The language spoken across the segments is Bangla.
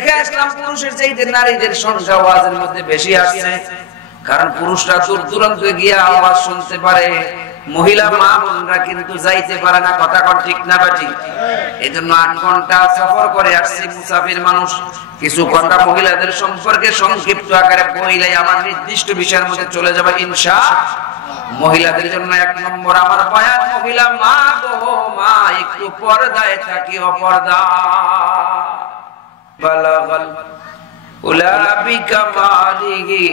দেখে আসলাম পুরুষের চাইতে নারীদের সংখ্যা ওয়াজের মধ্যে বেশি আসছে, কারণ পুরুষরা দূর দূরান্তে গিয়ে আওয়াজ শুনতে পারে, মহিলা মা বোনরা কিন্তু যাইতে পারে না। কথা কর ঠিক না বাটি? এই জন্য 8 ঘন্টা সফর করে আসছি মুসাফির মানুষ। কিছু কথা মহিলাদের সম্পর্কে সংক্ষিপ্ত আকারে বইলাই আমার নির্দিষ্ট বিষয়ের মধ্যে চলে যাবে ইনশাআল্লাহ। মহিলাদের জন্য 1 নম্বর আমার বয়ান, মহিলা মা গো মা একটু পর্দায় থাকিও, পর্দা। বালাগাল উলা বিকামালিহি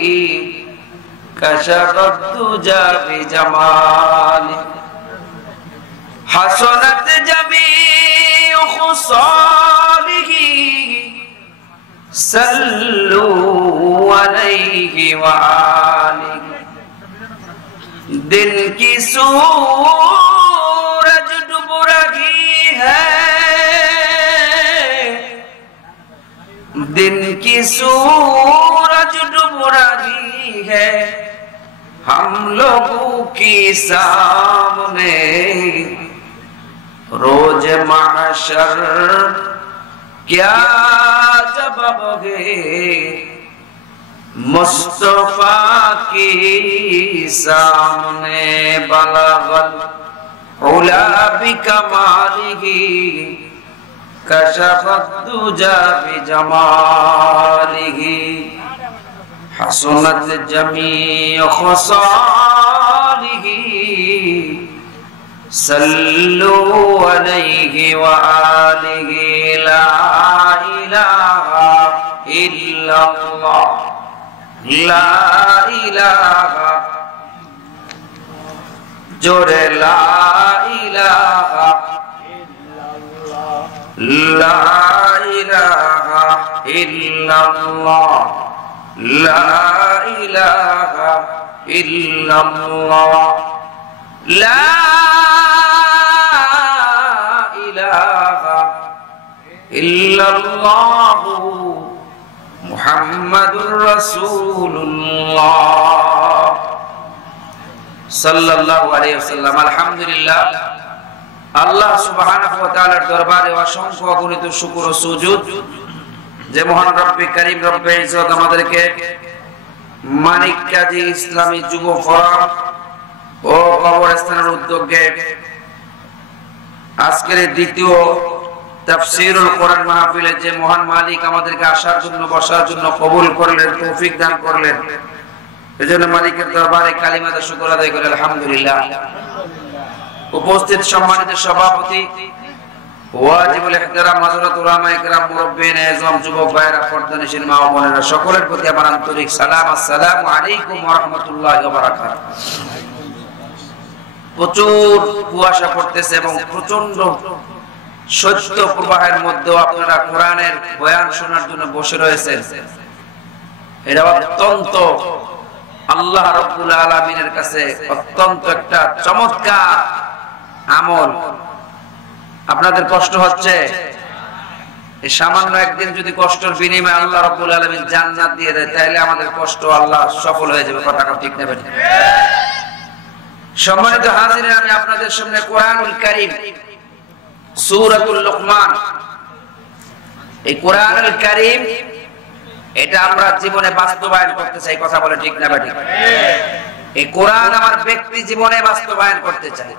কাশাফাত দুজা বিজামালি হাসানাত জামিউ খুসালিহি সাল্লু আলাইহি ওয়া আলিহি। दिन की सूरज डूब रही है, दिन की सूरज डूब रही है, हम लोगों की सामने रोज महशर क्या जवाब है मुस्तफा की सामने। बलगल उला बिकमालिही कशफत दुजा बिजमालिही हसनत जमीउ खुसालिही सल्लु अलैहि व आलिही। ला इलाहा इल्लल्लाह ला इलाहा, जोरे ला इलाहा ला इलाहा इल्लल्लाह ला इलाहा इल्लल्लाह ला इलाहा इल्लल्लाह मुहम्मदुर रसूलुल्लाह সাল্লাল্লাহু আলাইহি ওয়াসাল্লাম। আলহামদুলিল্লাহ, আল্লাহ সুবহানাহু ওয়া তাআলার দরবারে অসংখ্য অগণিত শুকর ও সুজুদ যে মহান রব্বে কারীম রব্বে ইজ্জত আমাদেরকে মানিক কাজী ইসলামী যুব ফোরাম ও কবরস্থানের উদ্যোগে আজকের দ্বিতীয় তাফসীরুল কোরআন মাহফিলে যে মহান মালিক আমাদেরকে আসার জন্য বসার জন্য কবুল করলেন, তৌফিক দান করলেন, এজন্য মালিকের দরবারে কালিমাতে শুকর আদায় করি আলহামদুলিল্লাহ। উপস্থিত সম্মানিত সভাপতি ওয়াজিবুল ইহতিরাম হযরত উলামায়ে কেরাম, মুরব্বিয়ানে আযম, যুবক ভাইরা, পর্দানিশীন মা ও বোনেরা, সকলের প্রতি আমার আন্তরিক সালাম। আসসালামু আলাইকুম ওয়া রাহমাতুল্লাহি ওয়া বারাকাতুহু। প্রচুর কুয়াশা পড়তেছে এবং প্রচন্ড সত্য প্রবাহের মধ্যে আপনারা কোরআনের বয়ান শোনার জন্য বসে রয়েছেন। এটা অত্যন্ত আল্লাহ রাব্বুল আলামিনের কাছে অত্যন্ত একটা চমৎকার আমল। আপনাদের কষ্ট হচ্ছে, এই সামান্য একদিন যদি কষ্টের বিনিময়ে আল্লাহ রাব্বুল আলামিন জান্নাত দিয়ে দেয়, তাহলে আমাদের কষ্ট আল্লাহ সফল হয়ে যাবে। কথা ঠিক না বেঠিক? সম্মানিত হাজিরিন, আমি আপনাদের সামনে কোরআনুল কারীম সূরাতুল লুকমান, এই কোরআনুল কারীম এটা আমরা জীবনে বাস্তবায়ন করতে চাই। কথা বলে ঠিক না বেঠিক? এই কোরআন আমার ব্যক্তি জীবনে বাস্তবায়ন করতে চাই,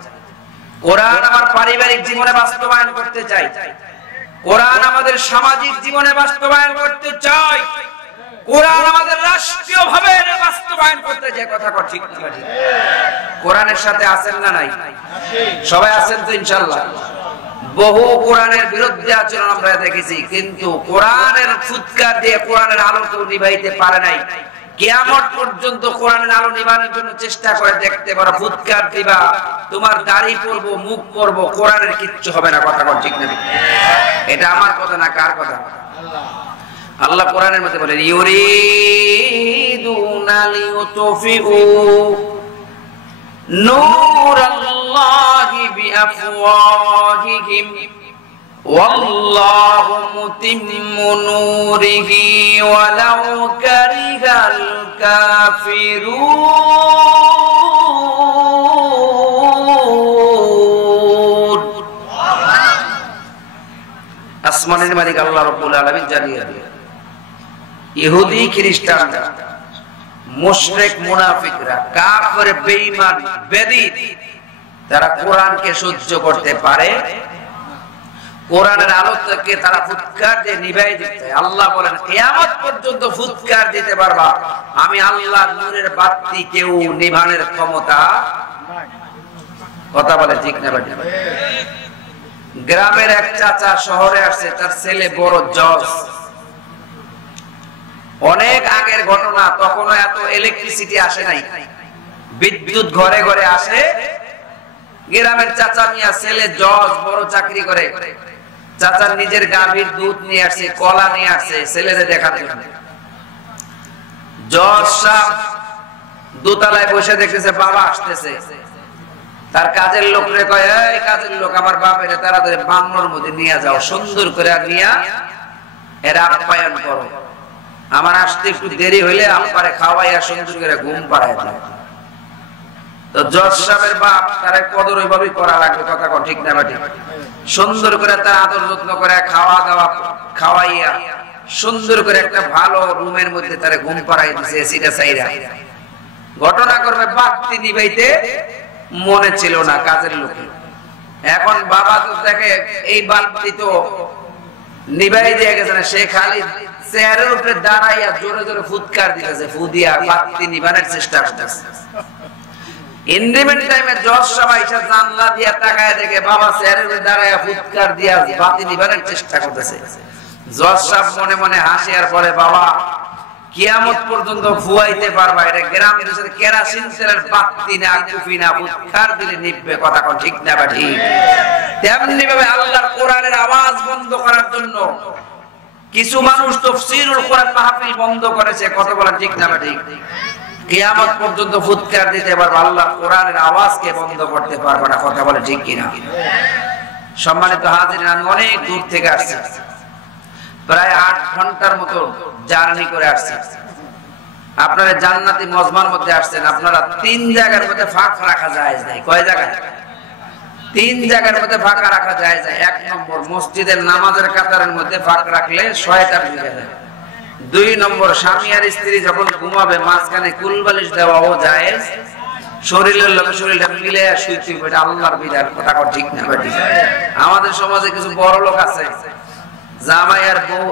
কোরআন আমার পারিবারিক জীবনে বাস্তবায়ন করতে চাই, কোরআন আমাদের সামাজিক জীবনে বাস্তবায়ন করতে চাই, কোরআন আমাদের রাষ্ট্রীয় ভাবে বাস্তবায়ন করতে চাই। কথা ঠিক না বেঠিক? কোরআনের সাথে আছেন না নাই? সবাই আছেন তো ইনশাআল্লাহ? বহু কোরআনের বিরুদ্ধে আচরণ আমরা দেখেছি, কিন্তু কোরআনের ফুৎকার দিয়ে কোরআনের আলো কেউ নিভাইতে পারে নাই। কিয়ামত পর্যন্ত কোরআনের আলো নিভানোর জন্য চেষ্টা করে দেখতে পারো, ফুৎকার দিবা, তোমার দাড়ি পড়বো, মুখ পড়বো, কোরআনের কিচ্ছু হবে না। কথা ঠিক না? এটা আমার কথা না, কার কথা? আল্লাহ কোরআনের মধ্যে বলেন, ইউরিদুনা লিউতফিউ নূরাল্লাহি বিআফওয়াহিহিম ওয়াল্লাহু মুতিম্মু নূরিহি ওয়ালাউ কারিহাল কাফিরুন। আসমানের মালিক আল্লাহ রাব্বুল আলামিন জানিয়ে দিলেন, ইহুদি খ্রিস্টানরা, মুশরিক মুনাফিকরা, কাফের বেঈমান বেদী, তারা কোরআনকে সহ্য করতে পারে। কোরআনের আলো থেকে তারা ফুৎকার দিয়ে নিভাই দিতে। আল্লাহ বলেন কিয়ামত পর্যন্ত ফুৎকার দিতে পারবা, আমি আল্লাহর নূরের বাতি কেউ নিভানোর ক্ষমতা। কথা বলে ঠিক না বেঠিক? গ্রামের এক চাচা শহরে আসছে, তার ছেলে বড় জজ। অনেক আগের ঘটনা, তখনও এত ইলেকট্রিসিটি আসে নাই, বিদ্যুৎ ঘরে ঘরে আসে। গ্রামের চাচা মিয়া ছেলে জজ, বড় চাকরি করে। চাচার নিজের গাভীর দুধ নিয়ে আসছে, কলা নিয়ে আসছে ছেলেদের দেখার জন্য। জজ সাহেব দোতলায় বসে দেখতেছে বাবা আসতেছে। তার কাজের লোকরে কয়, এই কাজের লোক, আমার বাপের তাড়াতাড়ি বাংলোর মধ্যে নিয়ে যাও, সুন্দর করে নিয়া এরা আপ্যায়ন করো। আমার আসতে একটু দেরি হইলে আপ্পারে খাওয়াইয়া সুন্দর করে ঘুম পাড়ায় দাও। তো জজ সাহেবের বাপ তার কদর ওইভাবেই করা লাগবে। কথা কন ঠিক না বেঠিক? সুন্দর করে তার আদর যত্ন করে খাওয়া দাওয়া খাওয়াইয়া সুন্দর করে একটা ভালো রুমের মধ্যে তার ঘুম পাড়াই দিছে এসিটা চাইরা। ঘটনা করবে বাতি নিভাইতে মনে ছিল না কাজের লোকে। এখন বাবা তো দেখে এই বাতি তো নিভাই দিয়ে গেছে না, সে খালি চেয়ারের উপরে দাঁড়াইয়া জোরে জোরে ফুৎকার দিতেছে, ফু দিয়া বাতি নিভানোর চেষ্টা করতেছে। ইন্ডিমেন্ট টাইমে জজ সবাই এসে জানলা দিয়া তাকায় দেখে বাবা চেয়ারের উপরে দাঁড়াইয়া ফুৎকার দিয়া বাতি নিভানোর চেষ্টা করতেছে। জজ সাহেব মনে মনে হাসি আর বলে, বাবা কিয়ামত পর্যন্ত ফুয়াইতে পারবা? এটা গ্রাম দেশের কেরাসিন তেলের বাতি না, কুফি না, ফুৎকার দিলে নিভবে। কথা কন ঠিক না বেঠিক? তেমনি ভাবে আল্লাহর কোরআনের আওয়াজ বন্ধ করার জন্য কিছু মানুষ তাফসীরুল কোরআন মাহফিল বন্ধ করেছে। কথা বলা ঠিক না বেঠিক? কিয়ামত পর্যন্ত ফুৎকার দিতে পারবে, আল্লাহর কোরআনের আওয়াজকে বন্ধ করতে পারবে না। কথা বলে ঠিক কিনা? সম্মানিত হাজিরিন, আমি অনেক দূর থেকে আসছি, প্রায় 8 ঘন্টার মতো জার্নি করে আসছি। আপনারা জান্নাতি মজমার মধ্যে আসছেন, আপনারা 3 জায়গার মধ্যে ফাঁক রাখা যায় নাই। কয় জায়গায়? 3 জায়গার মধ্যে ফাঁকা রাখা যায় যায়। 1 নম্বর, মসজিদের নামাজের কাতারের মধ্যে ফাঁক রাখলে শয়তান ঢুকে যায়। 2 নম্বর, স্বামী আর স্ত্রী যখন ঘুমাবে মাঝখানে কুলবালিশ দেওয়াও জায়েজ। শরীরের লগে শরীরটা মিলে শুইতে হবে, এটা আল্লাহর বিধান। কথা কর ঠিক না বেঠিক? আমাদের সমাজে কিছু বড় লোক আছে, জামাই আর বউ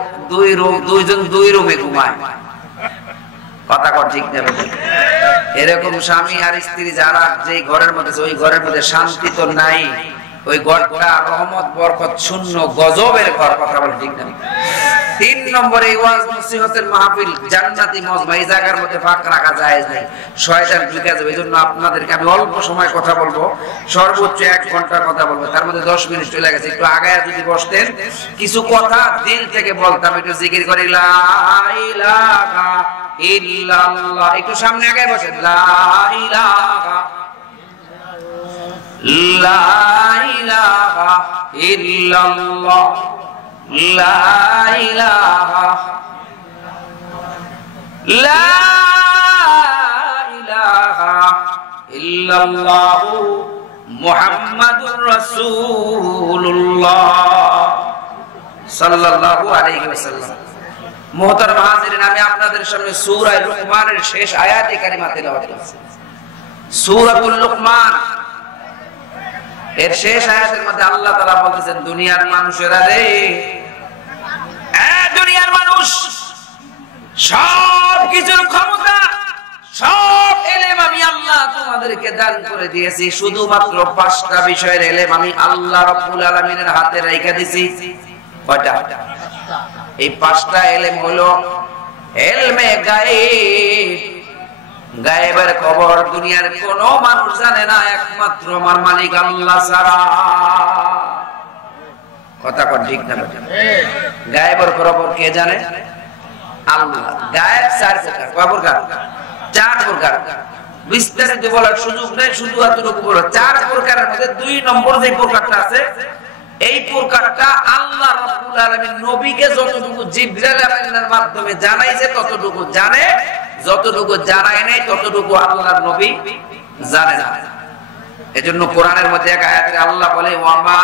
দুইজন 2 রুমে ঘুমায়। কথা কর ঠিক না বেঠিক? এরকম স্বামী আর স্ত্রী যারা যে ঘরের মধ্যে, ওই ঘরের মধ্যে শান্তি তো নাই, ওই ঘরটা রহমত বরকত শূন্য গজবের ঘর। কথা বলে ঠিক না? 3 নম্বরে ওয়াজ নসিহতের মাহফিল, জান্নাতি মজমা, এই জায়গার মধ্যে ফাঁক রাখা যায় নাই, শয়তান ঢুকে যাবে। এজন্য আপনাদেরকে আমি অল্প সময় কথা বলবো, সর্বোচ্চ 1 ঘন্টা কথা বলবো, তার মধ্যে 10 মিনিট চলে গেছে। একটু আগায় যদি বসতেন, কিছু কথা দিল থেকে বলতাম। একটু জিকির করি, লা ইলাহা ইল্লাল্লাহ। একটু সামনে আগায় বসেন, লা ইলাহা লা ইলাহা ইল্লাল্লাহ, লা ইলাহা লা ইলাহা ইল্লাল্লাহ মুহাম্মাদুর রাসূলুল্লাহ সাল্লাল্লাহু আলাইহি ওয়াসাল্লাম। মুহতারাম হাজিরিন, আমি আপনাদের সামনে সূরা লুকমানের শেষ আয়াতে কারিমা তেলাওয়াত করছি। সূরাতুল লুকমান এর শেষ আয়াতের মধ্যে আল্লাহ তাআলা বলতেছেন, দুনিয়ার মানুষেরা রে, দুনিয়ার মানুষ, সব কিছুর ক্ষমতা, সব ইলম আমি আল্লাহ তোমাদেরকে দান করে দিয়েছি। শুধুমাত্র 5টা বিষয়ের ইলম আমি আল্লাহ রাব্বুল আলামিনের হাতে রেখে দিয়েছি। কয়টা? এই 5টা ইলম হলো ইলমে গায়েব। গায়েবের খবর দুনিয়ার কোন মানুষ জানে না, একমাত্র আমার মালিক আল্লাহ ছাড়া। কথা কর ঠিক না? গায়েবের খবর কে জানে? আল্লাহ। গায়েব 4 প্রকার। কয় প্রকার? 4 প্রকার। বিস্তারিত বলার সুযোগ নেই, শুধু এতটুকু বলো, 4 প্রকারের মধ্যে 2 নম্বর যে প্রকারটা আছে, এই প্রকারটা আল্লাহ রাব্বুল আলামিন নবীকে যতটুকু জিবরাইল আলাইহির মাধ্যমে জানাইছে ততটুকু জানে, যতটুকু জানায় নাই ততটুকু আল্লাহর নবী জানে না। এজন্য কোরআনের মধ্যে এক আয়াতে আল্লাহ বলে, ওয়া মা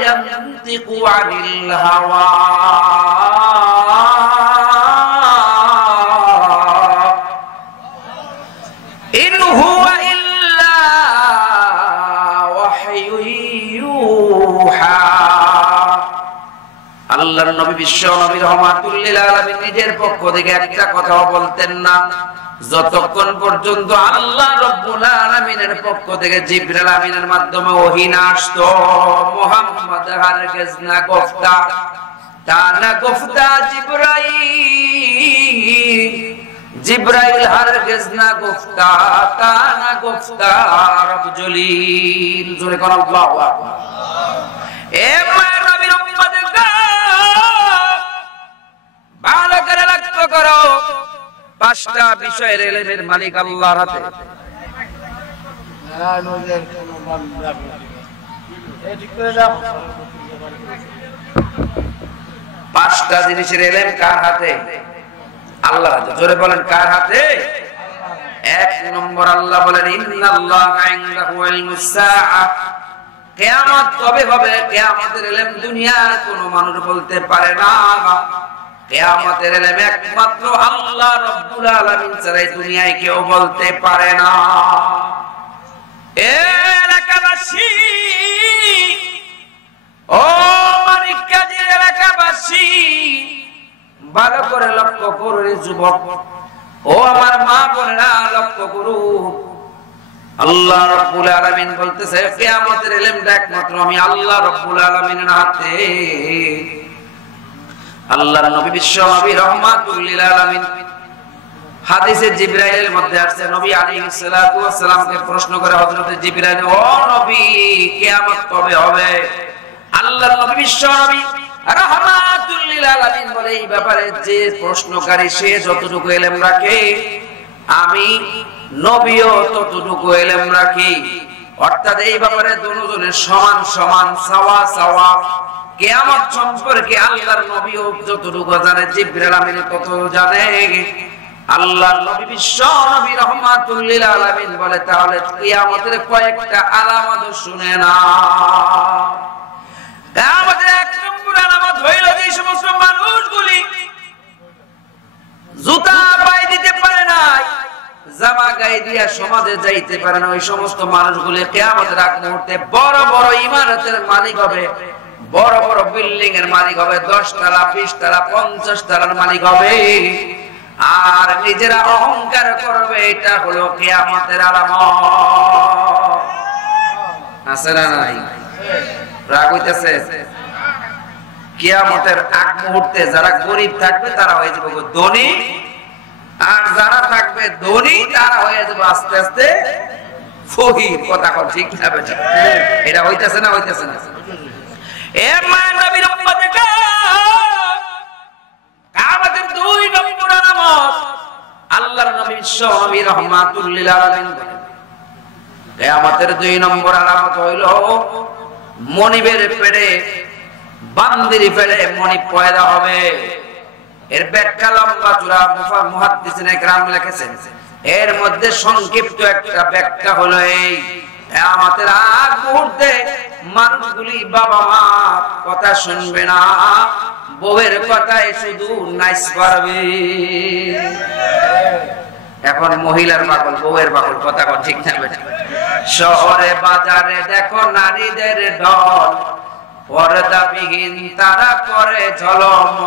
ইয়ানতিকু আনিল হাওয়া ইউহা। আল্লাহর নবী বিশ্ব নবী রাহমাতুল লিল আলামিন নিজের পক্ষ থেকে একটা কথাও বলতেন না যতক্ষণ পর্যন্ত আল্লাহ রাব্বুল আলামিনের পক্ষ থেকে জিবরাইল আমিনের মাধ্যমে ওহী না আসতো। মুহাম্মদ হারগিজ না গফতা তা না গফতা জিবরাইল হারগিজ না গফতা তা না গফতা রব জলিল। জোরে কোন আল্লাহু আকবার। এ মায়ের নবীর উম্মতের ভালো করে লক্ষ্য করো, পাঁচটা বিষয়ের ইলমের মালিক আল্লাহর হাতে। পাঁচটা জিনিসের ইলম কার হাতে? আল্লাহর হাতে। জোরে বলেন কার হাতে? এক নম্বর আল্লাহ বলেন ইন্নাল্লাহা ইনদাহু ইলমুস সাআ। কিয়ামত কবে হবে? কিয়ামতের ইলম দুনিয়ার কোনো মানুষ বলতে পারে না। কিয়ামতের ইলম একমাত্র আল্লাহ রাব্বুল আলামিন ছাড়া দুনিয়ায় কেউ বলতে পারে না। এলাকাবাসী, ও মানিককাজীর এলাকাবাসী, ভালো করে লক্ষ্য করো রে যুবক, ও আমার মা বোনেরা লক্ষ্য করো। আল্লাহ রাব্বুল আলামিন বলতেছে কিয়ামতের ইলমটা একমাত্র আমি আল্লাহ রাব্বুল আলামিনের হাতে। আল্লাহর নবী বিশ্ব নবী রাহমাতুল লিল আলামিন হাদিসে জিবরাইলের মধ্যে আসছে, নবী আলাইহিস সালাতু ওয়াস সালামকে প্রশ্ন করে হযরত জিবরাইল, ও নবী কিয়ামত কবে হবে? আল্লাহর নবী বিশ্ব নবী রাহমাতুল লিল আলামিন বলে এই ব্যাপারে যে প্রশ্নকারী সে যতটুকু ইলম রাখে আমি নবীও ততটুকু ইলম রাখি। অর্থাৎ এই ব্যাপারে দুজনের সমান সমান সাওয়া সাওয়া। কিয়ামত সম্পর্কে আল্লাহর নবীও যতটুকু জানে জিবরাইল আমিন তত জানে। আল্লাহর নবী বিশ্ব নবী রাহমাতুল লিল আলামিন বলে তাহলে কিয়ামতের কয়েকটা আলামত শুনে না। কিয়ামতের এক নম্বর আলামত হইল যে সমস্ত মানুষগুলি জুতা পায়ে দিতে পারে না, জামা গায়ে দিয়া সমাজে যাইতে পারে না, ওই সমস্ত মানুষগুলি কিয়ামতের আগ মুহূর্তে বড় বড় ইমারতের মালিক হবে, বড় বড় বিল্ডিং এর মালিক হবে, 10 তলা 20 তলা 50 তলার মালিক হবে, আর নিজেরা অহংকার করবে। এটা হলো কিয়ামতের আলামত। আছে না নাই? রাগ হইতেছে? কিয়ামতের আগ মুহূর্তে যারা গরিব থাকবে তারা হয়ে যাবে ধনী, আর যারা থাকবে ধনী তারা হয়ে যাবে আস্তে আস্তে ফকির। কথা কর ঠিক না বেটা? এটা হইতেছে না? হইতেছে না? এ মায়ের নবীর উম্মতকে কিয়ামতের 2 নম্বর আলামত আল্লাহর নবী বিশ্ব নবী রাহমাতুল লিল আলামিন বলেন কিয়ামতের 2 নম্বর আলামত হইল মনিবের পেটে বান্দির পেটে মনিব পয়দা হবে। এর ব্যাখ্যা লম্বা চূড়া মুহাদ্দিসিনে কেরাম লিখেছেন, এর মধ্যে সংক্ষিপ্ত একটা ব্যাখ্যা হলো এই কিয়ামতের আগ মুহূর্তে মানুষগুলি বাবা মা কথা শুনবে না, বউয়ের কথায় শুধু নাইস পারবে। এখন মহিলার পাগল বউয়ের পাগল। কথা কর ঠিক না বেটা? শহরে বাজারে দেখো নারীদের ঢল, পর্দাবিহীন তারা করে ঝলমল,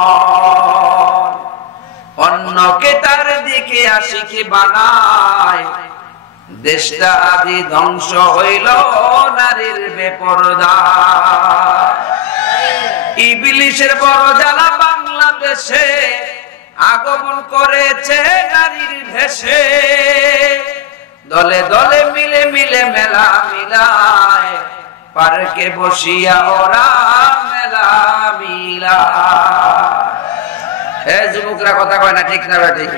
অন্যকে তার দিকে আশিকি বানায়, দেশটা আদি ধ্বংস হইল নারীর বেপরদা। ইবলিসের বড় জ্বালা বাংলাদেশে আগমন করেছে নারীর ভেষে, দলে দলে মিলে মিলে মেলা মিলায়, পার্কে বসিয়া ওরা মেলা মিলায়। এ যুবকরা কথা কয় না ঠিক না ঠিক?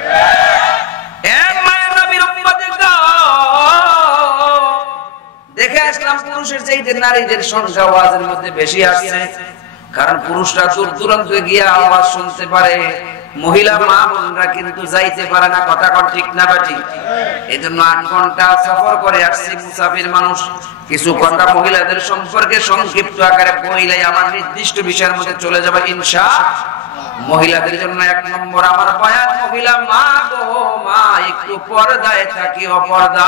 দেখে আসলাম পুরুষের চাইতে নারীদের সংখ্যা আওয়াজের মধ্যে বেশি আসছে, কারণ পুরুষরা দূর দূরান্ত গিয়ে আওয়াজ শুনতে পারে, মহিলা মা বোনরা কিন্তু যাইতে পারে না। কথা কর ঠিক না ঠিক? এই জন্য 8 ঘন্টা সফর করে আসছি মুসাফির মানুষ। কিছু কথা মহিলাদের সম্পর্কে সংক্ষিপ্ত আকারে বইলাই আমার নির্দিষ্ট বিষয়ের মধ্যে চলে যাবে ইনশাআল্লাহ। মহিলাদের জন্য 1 নম্বর আমার বয়ান, মহিলা মা গো মা একটু পর্দায় থাকি, অপর্দা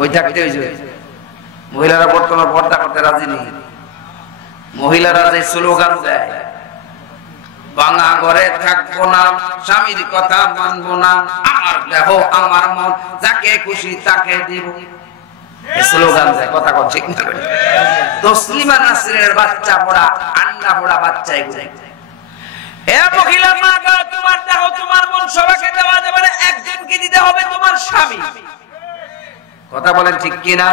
ওই থাকতে হইছে। মহিলারা বর্তমানে পর্দা করতে রাজি নেই। মহিলারা যে স্লোগান দেয়, ভাঙা ঘরে থাকবো না, স্বামীর কথা মানবো না, আমার দেহ আমার মন, যাকে খুশি তাকে দিব, স্লোগান দেয়। কথা করছে তসলিমা নাসরিনের বাচ্চা পড়া, আন্ডা পড়া বাচ্চা এগুলো। এ মহিলা মা গো, তোমার দেহ তোমার মন সবাইকে দেওয়া যাবে না, একজনকে দিতে হবে, তোমার স্বামী। কথা বলেন ঠিক কিনা?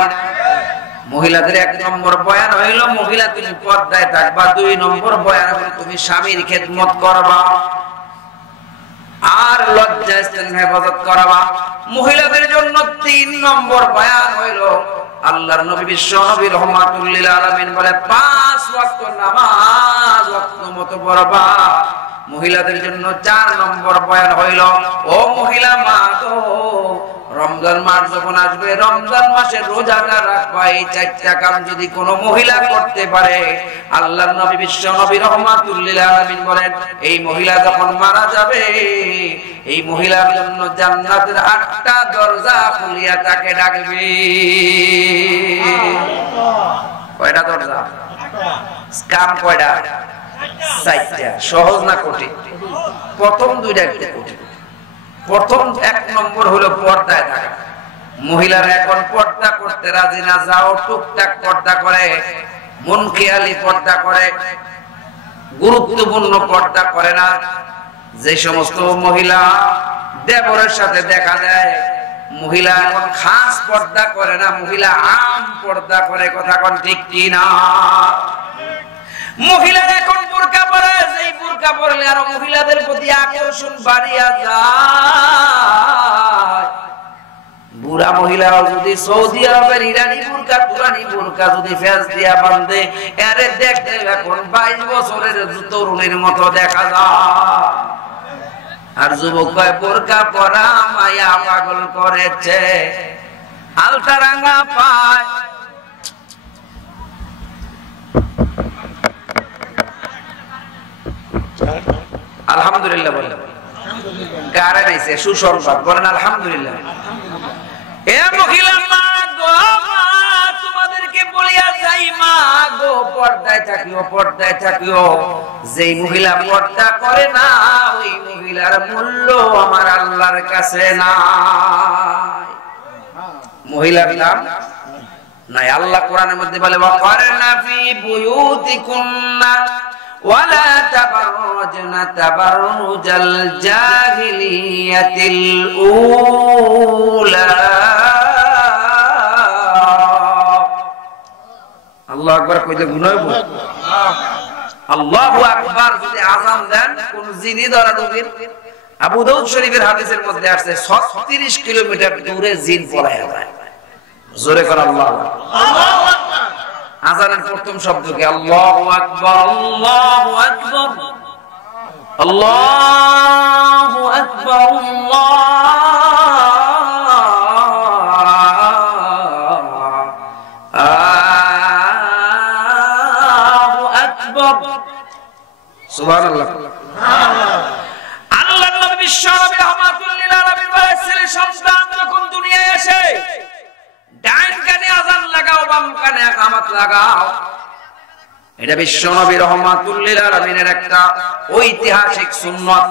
মহিলাদের ১ নম্বর বয়ান হইল মহিলা তুমি পর্দায় থাকবা, ২ নম্বর বয়ান হইল তুমি স্বামীর খেদমত করবা আর লজ্জা স্থান হেফাজত করবা। মহিলাদের জন্য ৩ নম্বর বয়ান হইল আল্লাহর নবী বিশ্ব নবী রাহমাতুল লিল আলামিন বলে ৫ ওয়াক্ত নামাজ ওয়াক্ত মতো পড়বা। মহিলাদের জন্য ৪ নম্বর বয়ান হইল ও মহিলা মা গো, রমজান মাস যখন আসবে রমজান মাসে রোজাটা রাখবা। এই ৪টা কাম যদি কোনো মহিলা করতে পারে, আল্লাহর নবী বিশ্ব নবী রাহমাতুল লিল আলামিন বলেন এই মহিলা যখন মারা যাবে, এই মহিলার জন্য জান্নাতের ৮টা দরজা খুলিয়া তাকে ডাকবে। কয়টা দরজা? কাম কয়টা? ৪টা। সহজ না কঠিন? প্রথম ২টা একটু কঠিন। প্রথম ১ নম্বর হলো পর্দায় থাকা। মহিলারা এখন পর্দা করতে রাজি না, যাও টুকটাক পর্দা করে, মন খেয়ালি পর্দা করে, গুরুত্বপূর্ণ পর্দা করে না। যে সমস্ত মহিলা দেবরের সাথে দেখা দেয়, মহিলা এখন খাস পর্দা করে না, মহিলা আম পর্দা করে। কথা কোন ঠিক কি না? মহিলারা এখন বোরকা পরে, যেই বোরকা পরলে আরো মহিলাদের প্রতি আকর্ষণ বাড়িয়া যায়। বুড়া মহিলারাও যদি সৌদি আরবের ইরানি বোরকা, তুরানি বোরকা যদি ফেস দিয়া বাঁধে, আরে দেখতে এখন ২২ বছরের তরুণীর মতো দেখা যায়। আর যুবক কয় বোরকা পরা মায়া পাগল করেছে, আলতা রাঙা পায়। আলহামদুলিল্লাহ বলেন, কারে নাইছে সুসংবাদ বলেন আলহামদুলিল্লাহ। এ মহিলা মা গো, তোমাদেরকে বলিয়া যাই মা গো, পর্দায় থাকিও, পর্দায় থাকিও। যেই মহিলা পর্দা করে না, ওই মহিলার মূল্য আমার আল্লাহর কাছে নাই। মহিলার দাম নাই। আল্লাহ কোরআনের মধ্যে বলে ওয়াকারনা ফি বুয়ুতিকুন্না ওয়ালা তাবাররাজনা তাবাররুজাল জাহিলিয়াতিল উলা। আল্লাহু আকবার কইলে গুনাহ হইব? আল্লাহু আকবার যদি আযান দেন কোন জিনি ধরা রোগীর, আবু দাউদ শরীফের হাদিসের মধ্যে আছে ৩৬ কিলোমিটার দূরে জিন পলায়া যায়। জোরে করে আল্লাহু আকবার। আল্লাহু আকবার। আযানের প্রথম শব্দ কি? আল্লাহু আকবার, আল্লাহু আকবার, আল্লাহু আকবার, আল্লাহু আকবার। সুবহানাল্লাহ। আল্লাহর নবী বিশ্ব নবী রাহমাতুল লিল আলামিন বলেছিলেন, সন্তান যখন দুনিয়ায় আসে ডান কানে আযান লাগাও, বাম কানে ইকামত লাগাও। এটা বিশ্ব নবী রাহমাতুল লিল আলামিনের একটা ঐতিহাসিক সুন্নাত।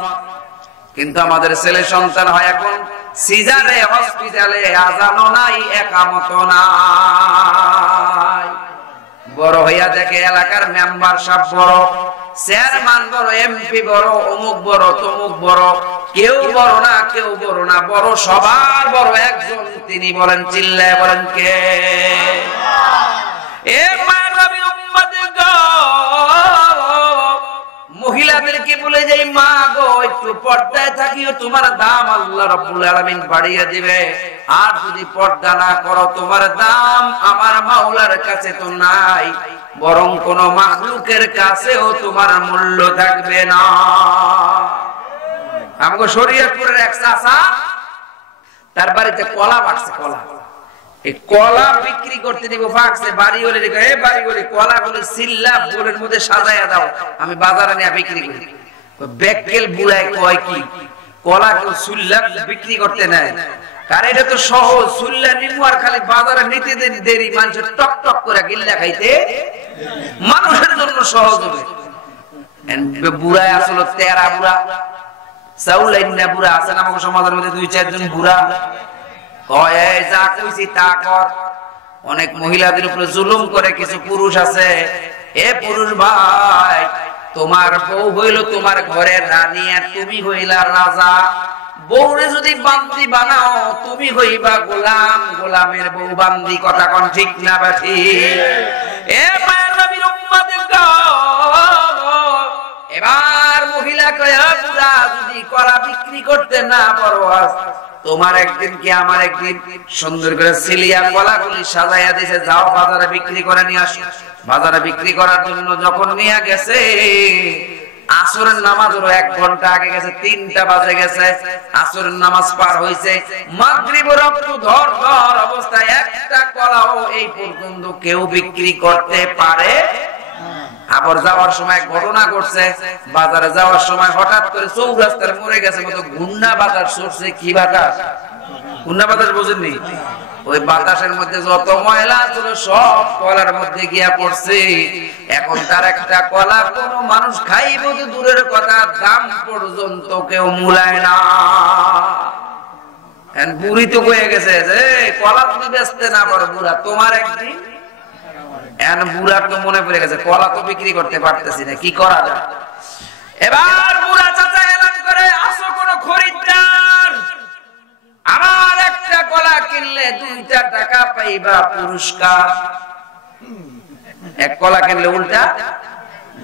কিন্তু আমাদের ছেলে সন্তান হয় এখন সিজারে, হসপিটালে আযানও নাই, ইকামতও নাই। বড় হইয়া দেখে এলাকার মেম্বার সাহেব বড়, চেয়ারম্যান বড়, এমপি বড়, অমুক বড়, তমুক বড়, কেউ বড় না, কেউ বড় না, বড় সবার বড় একজন, তিনি বলেন, চিল্লায় বলেন কে? এ মানবী উম্মতের গো, মহিলাদেরকে বলে যাই মা গো, একটু পর্দায় থাকিও, তোমার দাম আল্লাহ রাব্বুল আলামিন বাড়িয়ে দিবে। আর যদি পর্দা না করো, তোমার দাম আমার মাওলার কাছে তো নাই, বরং কোন মাখলুকের কাছেও তোমার মূল্য থাকবে না। আমাকে শরীয়তপুরের এক চাচা, তার বাড়িতে কলা পাকছে, কলা, এই কলা বিক্রি করতে দিব ফাঁকছে, বাড়ি হলে এ বাড়ি হলে কলা গুলো সিল্লা বোলের মধ্যে সাজাইয়া দাও, আমি বাজারে নিয়ে বিক্রি করি। বেকেল বুড়ায় কয় কি কলা গুলো সিল্লা বিক্রি করতে নেয়, কারণ এটা তো সহজ, চুল্লা নিমু আর খালি বাজারে নিতে দেরি, মানুষের টক টক করে গিল্লা খাইতে মানুষের জন্য সহজ হবে। বুড়া আসলে তেরা বুড়া, চাউলাইন না বুড়া আছে না আমাদের সমাজের মধ্যে 2-4 জন বুড়া, কয় যা কইছি তা কর। অনেক মহিলাদের উপরে জুলুম করে কিছু পুরুষ আছে। এ পুরুষ ভাই, তোমার বউ হইল তোমার ঘরের রানী আর তুমি হইলা রাজা। বউরে যদি বান্দি বানাও তুমি হইবা গোলাম, গোলামের বউ বান্দি। কথা কোন ঠিক না বাঠি? এ মায়ের নবীর উম্মতের এবার মহিলা কয় বুড়া, যদি কলা বিক্রি করতে না পারো, তোমার একদিন কি আমার একদিন সুন্দর করে সিলিয়া কলাগুলি সাজাইয়া দিয়েছে, যাও বাজারে বিক্রি করে নিয়ে আসো। বাজারে বিক্রি করার জন্য যখন নিয়ে গেছে, আসরের নামাজেরও 1 ঘন্টা আগে গেছে, 3টা বাজে গেছে, আসরের নামাজ পার হইছে, মাগরিবের রক্ত ধর ধর অবস্থায় একটা কলাও এই পর্যন্ত কেউ বিক্রি করতে পারে। আবার যাওয়ার সময় ঘটনা ঘটছে, বাজারে যাওয়ার সময় হঠাৎ করে চৌরাস্তার মরে গেছে মতো ঘূর্ণা বাতাস ছুটছে। কি বাতাস? ঘূর্ণা বাতাস বোঝেননি? ওই বাতাসের মধ্যে যত ময়লা ছিল সব কলার মধ্যে গিয়া পড়ছে। এখন তার একটা কলা কোন মানুষ খাইব তো দূরের কথা, দাম পর্যন্ত কেউ মূলায় না। বুড়ি তো হয়ে গেছে যে কলা তুমি বেচতে না পারো বুড়া, তোমার একদিন। বুড়ার তো মনে পড়ে গেছে কলা তো বিক্রি করতে পারতেছি না, কি করা যায়? এবার বুড়া চাচা এলান করে, আসো কোন খরিদ্দার, আমার একটা কলা কিনলে 2টা টাকা পাইবা পুরস্কার। 1 কলা কিনলে উল্টা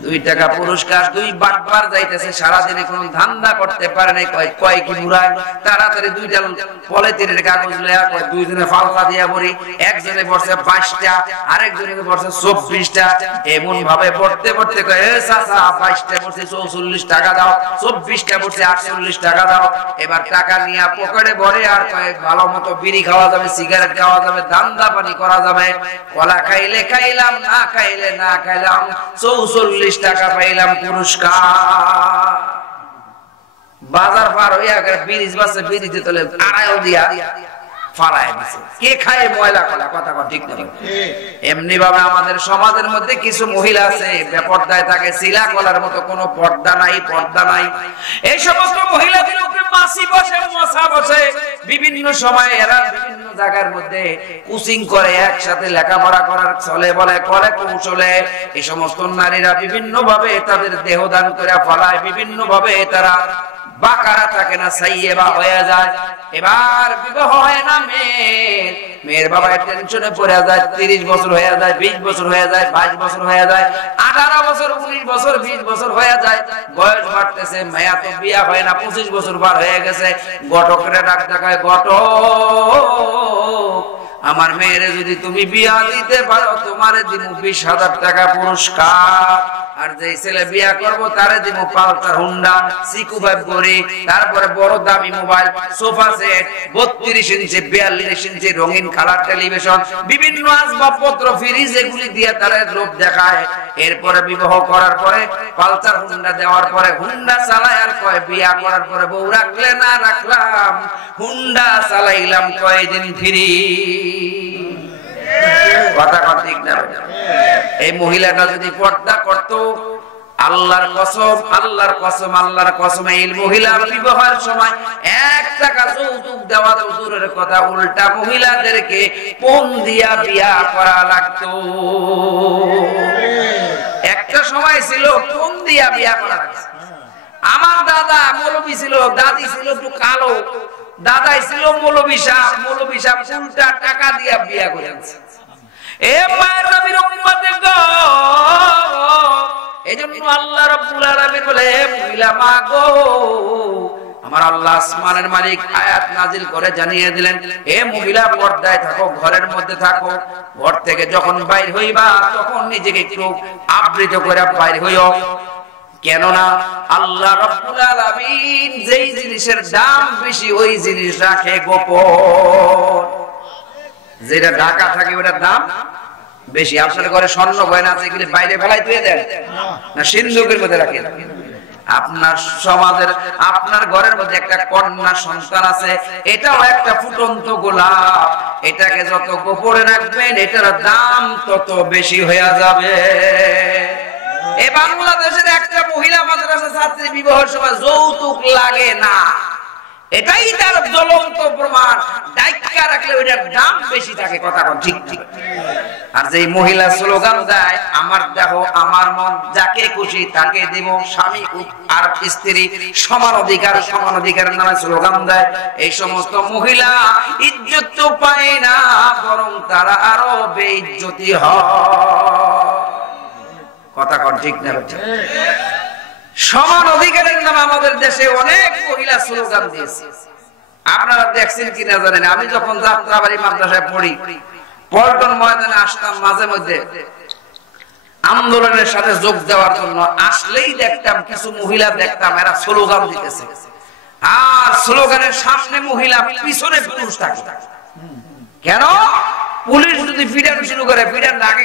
2 টাকা পুরস্কার। 2 বাটবার যাইতেছে, সারাদিনে কোন ধান্দা করতে পারে নাই। কয় কি বুড়ায় তাড়াতাড়ি 2টা পলিথিনের কাগজ লয়া কয় 2 জনে পাল্লা দিয়া বড়ি, একজনে পড়ছে 22টা, আরেকজনে পড়ছে 24টা। এমন ভাবে পড়তে পড়তে কয় এ চাচা 22টা পড়ছে 44 টাকা দাও, 24টা পড়ছে 48 টাকা দাও। এবার টাকা নিয়ে পকেটে ভরে আর কয় ভালো মতো বিড়ি খাওয়া যাবে, সিগারেট খাওয়া যাবে, ধান্দা পানি করা যাবে। কলা খাইলে খাইলাম, না খাইলে না খাইলাম, 44 টাকা পাইলাম পুরস্কার। বাজার পার হইয়া ব্রিজ বাসে ব্রিজে তোলে আড়াইও দিয়া ফালায় দিছে। কে খায় ময়লা কলা? কথা ঠিক না? এমনি ভাবে আমাদের সমাজের মধ্যে কিছু মহিলা আছে বেপর্দায় থাকে, সিলা কলার মতো কোনো পর্দা নাই, পর্দা নাই। এই সমস্ত মহিলাদের উপরে মাছি বসে, মশা বসে। বিভিন্ন সময় এরা বিভিন্ন জায়গার মধ্যে কোচিং করে, একসাথে লেখাপড়া করার চলে বলে করে কৌশলে এই সমস্ত নারীরা বিভিন্ন ভাবে তাদের দেহ দান করে ফলায়, বিভিন্ন ভাবে তারা বাকারা থাকে না, সাইয়েবা হয়ে যায়। এবার বিবাহ হয় না মেয়ের বাবা টেনশনে পড়ে যায়, 30 বছর হয়ে যায়, 20 বছর হয়ে যায়, 22 বছর হয়ে যায়, 18 বছর, 19 বছর, 20 বছর হয়ে যায়, বয়স বাড়তেছে, মেয়া তো বিয়া হয় না, 25 বছর পার হয়ে গেছে। ঘটকের ডাক দেখায়, ঘটক আমার মেয়েরে যদি তুমি বিয়া দিতে পারো তোমারে দিব 20,000 টাকা পুরস্কার। আর যে ছেলে বিয়া করব তারে দিব পালসার, হুন্ডা, সিকু 5 গড়ি, তারপরে বড় দামি মোবাইল, সোফা সেট, 32 ইঞ্চি, 42 ইঞ্চি রঙিন কালার টেলিভিশন, বিভিন্ন আসবাবপত্র, ফ্রিজ, এগুলি দিয়ে তারে লোভ দেখায়। এরপরে বিবাহ করার পরে পালসার হুন্ডা দেওয়ার পরে হুন্ডা চালায় আর কয় বিয়া করার পরে বউ রাখলে না রাখলাম, হুন্ডা চালাইলাম কয়দিন ফ্রি। কথা ঠিক না? এই মহিলাটা যদি পর্দা করতো, আল্লাহর কসম, আল্লাহর কসম, আল্লাহর কসম, এই মহিলার বিবাহের সময় 1 টাকা যৌতুক দেওয়া তো দূরের কথা, উল্টা মহিলাদেরকে পণ দিয়া বিয়া করা লাগতো। একটা সময় ছিল পণ দিয়া বিয়া করা লাগতো। আমার দাদা মৌলবী ছিল, দাদি ছিল একটু কালো, দাদাই ছিল মৌলবী সাহেব, মৌলবী সাহেব উল্টা টাকা দিয়া বিয়া করে আনছে। এ মায়ের নবীর উম্মতের গো, এজন্য আল্লাহ রাব্বুল আলামিন বলে, মহিলা মা গো, আমার আল্লাহ আসমানের মালিক আয়াত নাজিল করে জানিয়ে দিলেন, এ মহিলা পর্দায় থাকো, ঘরের মধ্যে থাকো, ঘর থেকে যখন বাইর হইবা তখন নিজেকে একটু আবৃত করে বাইর হইও। কেননা আল্লাহ রাব্বুল আলামিন যেই জিনিসের দাম বেশি ওই জিনিস রাখে গোপন। যেটা ঢাকা থাকে ওটার দাম বেশি। আপনার ঘরে স্বর্ণ গয়না আছে, এগুলি বাইরে ফেলাই দিয়ে দেন না সিন্ধুকের মধ্যে রাখেন? আপনার সমাজের আপনার ঘরের মধ্যে একটা কন্যা সন্তান আছে, এটাও একটা ফুটন্ত গোলাপ, এটাকে যত গোপনে রাখবেন এটার দাম তত বেশি হয়ে যাবে। এই বাংলাদেশের একটা মহিলা মাদ্রাসা ছাত্রী বিবাহের সময় যৌতুক লাগে না, এটাই তার জ্বলন্ত প্রমাণ। ডাইকা রাখলে ওইটার দাম বেশি থাকে, কথা ঠিক ঠিক। আর যে মহিলা স্লোগান দেয় আমার দেহ আমার মন যাকে খুশি তাকে দেব, স্বামী আর স্ত্রী সমান অধিকার, সমান অধিকারের নামে স্লোগান দেয়, এই সমস্ত মহিলা ইজ্জত তো পায় না, বরং তারা আরো বেইজ্জতি হয়। কথা ঠিক না? সমান অধিকারের নামে আমাদের দেশে অনেক মহিলা স্লোগান দিয়েছে, আপনারা দেখছেন কিনা জানেন। আমি যখন যাত্রাবাড়ি মাদ্রাসায় পড়ি, পল্টন ময়দানে আসতাম মাঝে মধ্যে আন্দোলনের সাথে যোগ দেওয়ার জন্য, আসলেই দেখতাম কিছু মহিলা দেখতাম এরা স্লোগান দিতেছে, আর স্লোগানের সামনে মহিলা পিছনে পুরুষ থাকে। কেন? পুলিশ যদি পিটানো শুরু করে, পিটার আগে